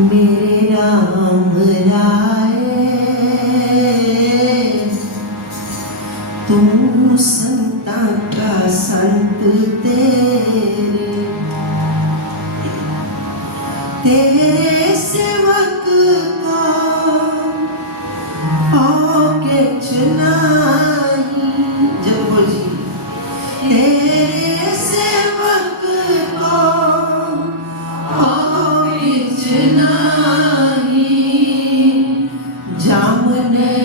मेरे राम ဂျာမွေနဲ့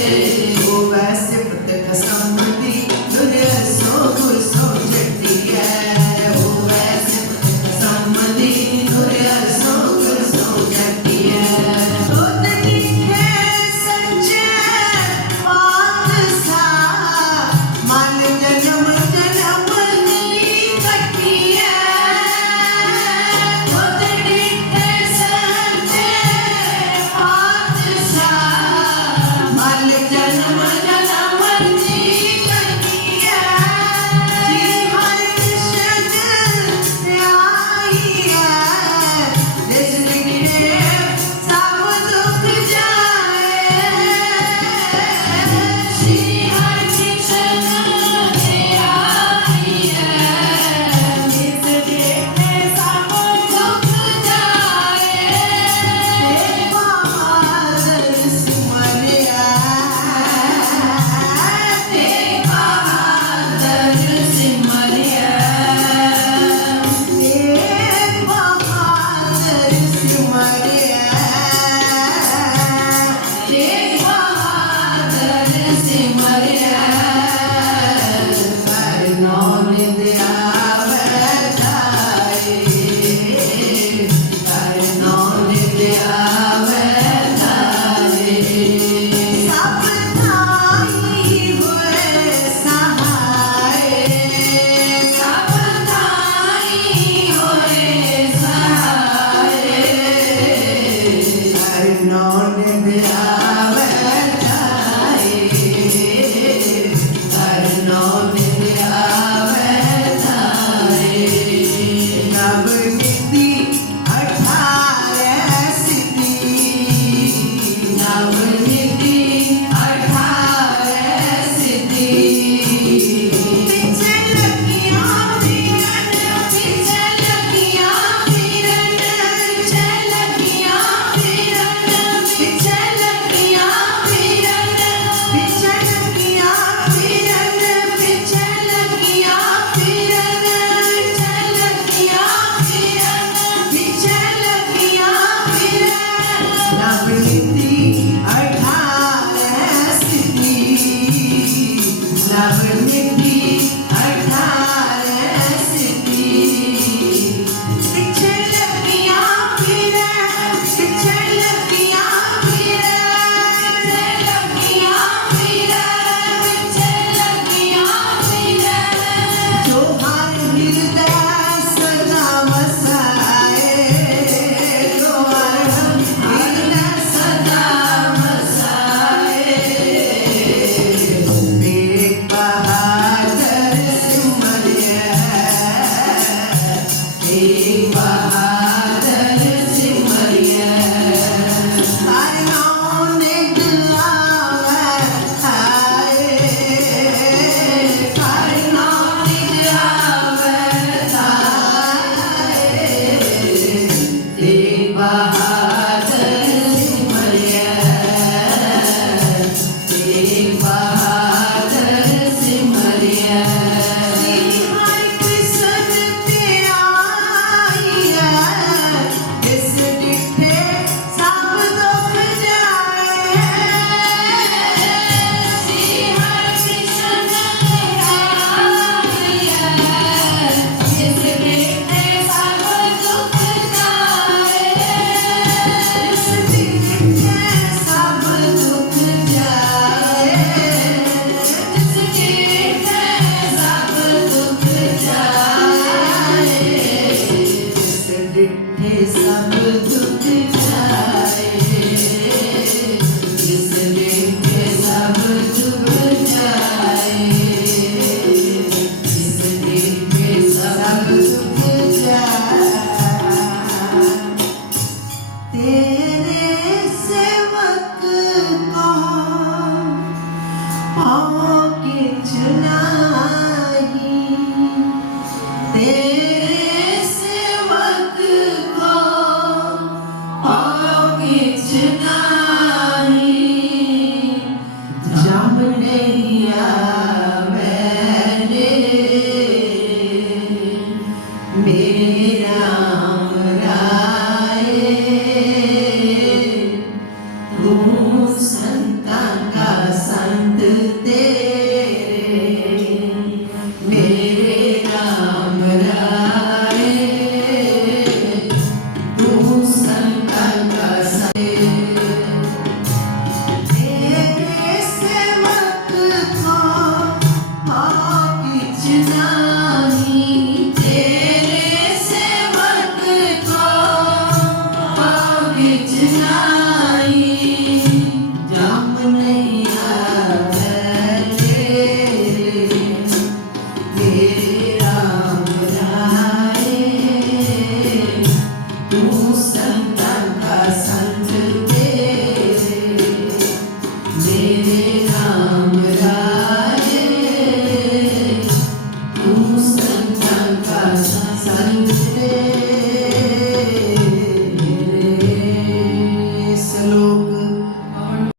Você, você, proteção de